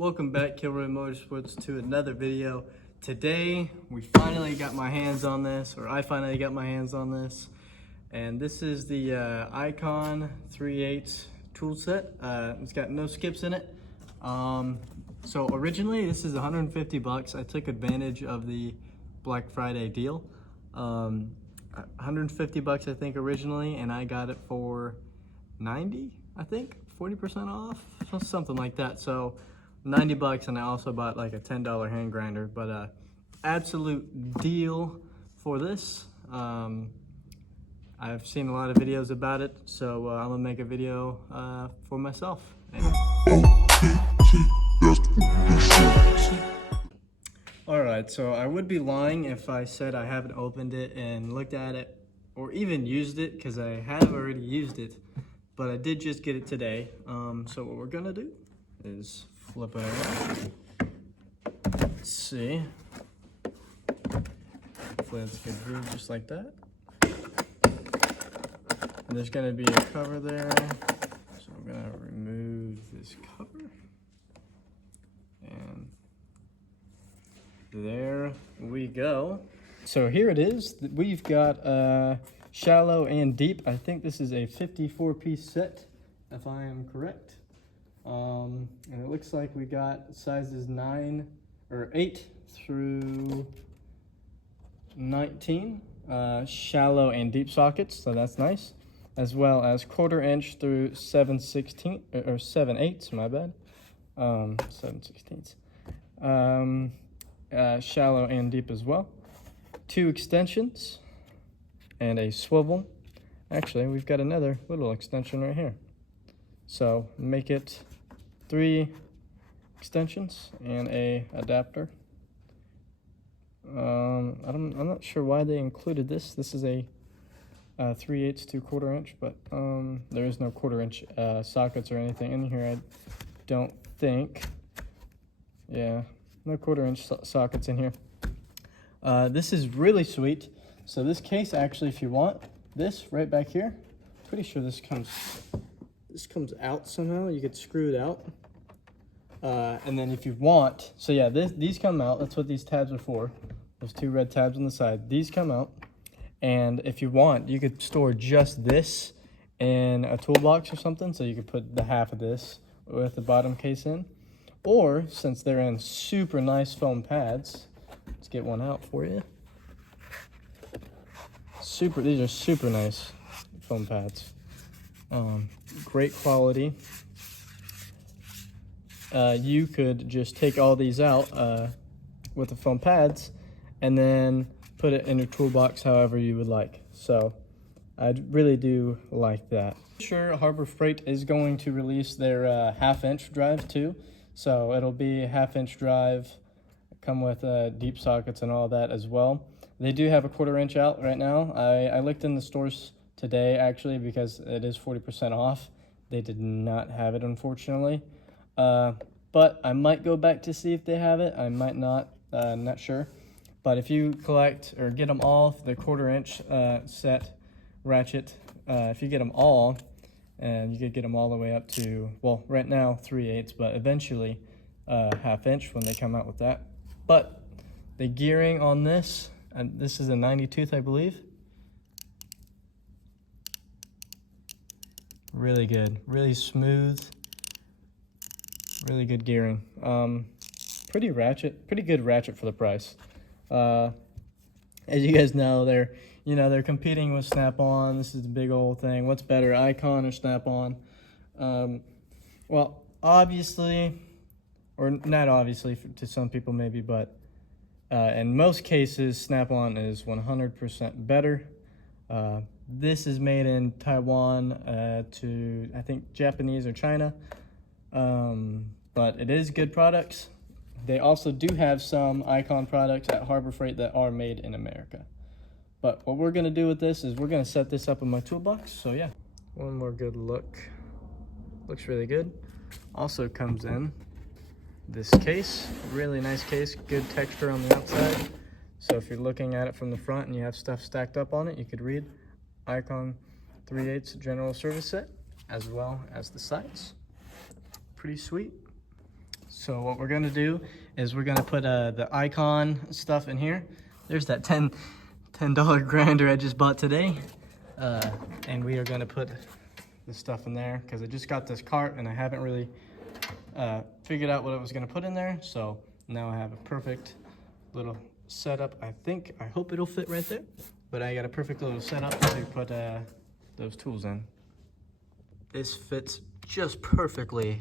Welcome back, Kilroy Motorsports, to another video. Today, we finally got my hands on this, or I finally got my hands on this. And this is the Icon 3/8 tool set. It's got no skips in it. So originally, this is 150 bucks. I took advantage of the Black Friday deal. 150 bucks, I think, originally, and I got it for 90, I think, 40% off, something like that. So 90 bucks, and I also bought like a $10 hand grinder, but absolute deal for this. I've seen a lot of videos about it, so I'm gonna make a video for myself. Alright, so I would be lying if I said I haven't opened it and looked at it or even used it, because I have already used it, but I did just get it today. So what we're gonna do is flip it around. Let's see. Hopefully it's good groove just like that. And there's gonna be a cover there. So I'm gonna remove this cover. And there we go. So here it is. We've got shallow and deep. I think this is a 54-piece set, if I am correct. And it looks like we got sizes 8 through 19 shallow and deep sockets, so that's nice, as well as 1/4 inch through 7/16 or 7/8, my bad, 7/16. Shallow and deep as well. 2 extensions and a swivel. Actually, we've got another little extension right here, so make it 3 extensions and a adapter. I'm not sure why they included this. This is a 3/8 to 1/4 inch, but there is no 1/4 inch sockets or anything in here, I don't think. Yeah, no 1/4 inch sockets in here. This is really sweet. So this case, actually, if you want this right back here, pretty sure this comes out somehow. You could screw it out. And then if you want, so yeah, these come out. That's what these tabs are for. Those 2 red tabs on the side. These come out. And if you want, you could store just this in a toolbox or something. So you could put the half of this with the bottom case in. Or, since they're in super nice foam pads, let's get one out for you. These are super nice foam pads. Great quality. You could just take all these out with the foam pads and then put it in your toolbox however you would like. So I really do like that. Sure, Harbor Freight is going to release their 1/2 inch drive too. So it'll be a 1/2 inch drive, come with deep sockets and all that as well. They do have a 1/4 inch out right now. I looked in the stores today actually, because it is 40% off. They did not have it, unfortunately. But I might go back to see if they have it. I might not, not sure. But if you collect or get them all, the 1/4 inch set ratchet, if you get them all, and you could get them all the way up to, well, right now 3/8, but eventually 1/2 inch when they come out with that. But the gearing on this, and this is a 90 tooth, I believe. Really good, really smooth. Really good gearing. Pretty good ratchet for the price. As you guys know, they're competing with Snap-on. This is the big old thing. What's better, Icon or Snap-on? Well, obviously, or not obviously to some people maybe, but in most cases, Snap-on is 100% better. This is made in Taiwan to, I think, Japanese or China. But it is good products. They also do have some Icon products at Harbor Freight that are made in America. But what we're gonna do with this is we're gonna set this up in my toolbox. So yeah, one more good look. Looks really good. Also comes in this case, really nice case, good texture on the outside. So if you're looking at it from the front and you have stuff stacked up on it, you could read Icon 3/8 General Service Set, as well as the sides. Pretty sweet. So what we're gonna do is we're gonna put the Icon stuff in here. There's that $10 grinder I just bought today. And we are gonna put the stuff in there because I just got this cart and I haven't really figured out what I was gonna put in there. So now I have a perfect little setup. I hope it'll fit right there, but I got a perfect little setup to put those tools in. This fits just perfectly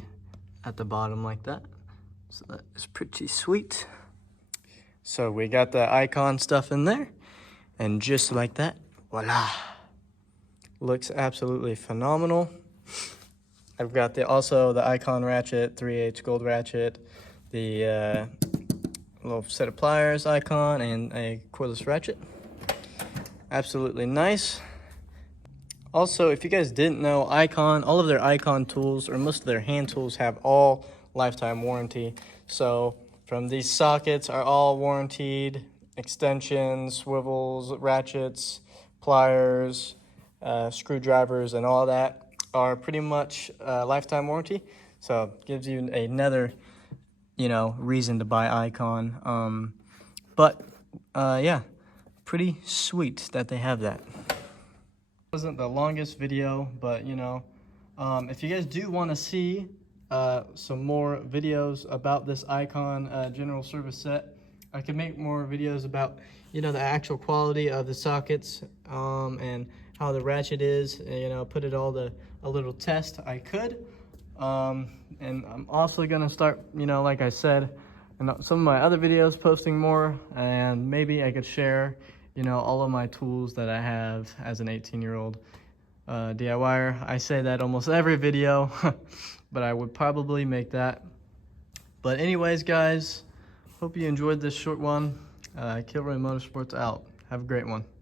at the bottom like that. So that is pretty sweet. So we got the Icon stuff in there, and just like that, voila. Looks absolutely phenomenal. I've got also the Icon ratchet, 3/8 gold ratchet, the little set of pliers Icon, and a cordless ratchet. Absolutely nice. Also, if you guys didn't know, Icon, all of their Icon tools, or most of their hand tools, have all lifetime warranty. So from these sockets are all warranted, extensions, swivels, ratchets, pliers, screwdrivers, and all that are pretty much lifetime warranty. So it gives you another, reason to buy Icon. Yeah, pretty sweet that they have that. Wasn't the longest video, but if you guys do want to see some more videos about this Icon general service set, I could make more videos about the actual quality of the sockets and how the ratchet is, put it all to a little test. I could, and I'm also gonna start, like I said in some of my other videos, posting more, and maybe I could share all of my tools that I have as an 18-year-old DIYer. I say that almost every video, but I would probably make that. But anyways, guys, hope you enjoyed this short one. Kilroy Motorsports out. Have a great one.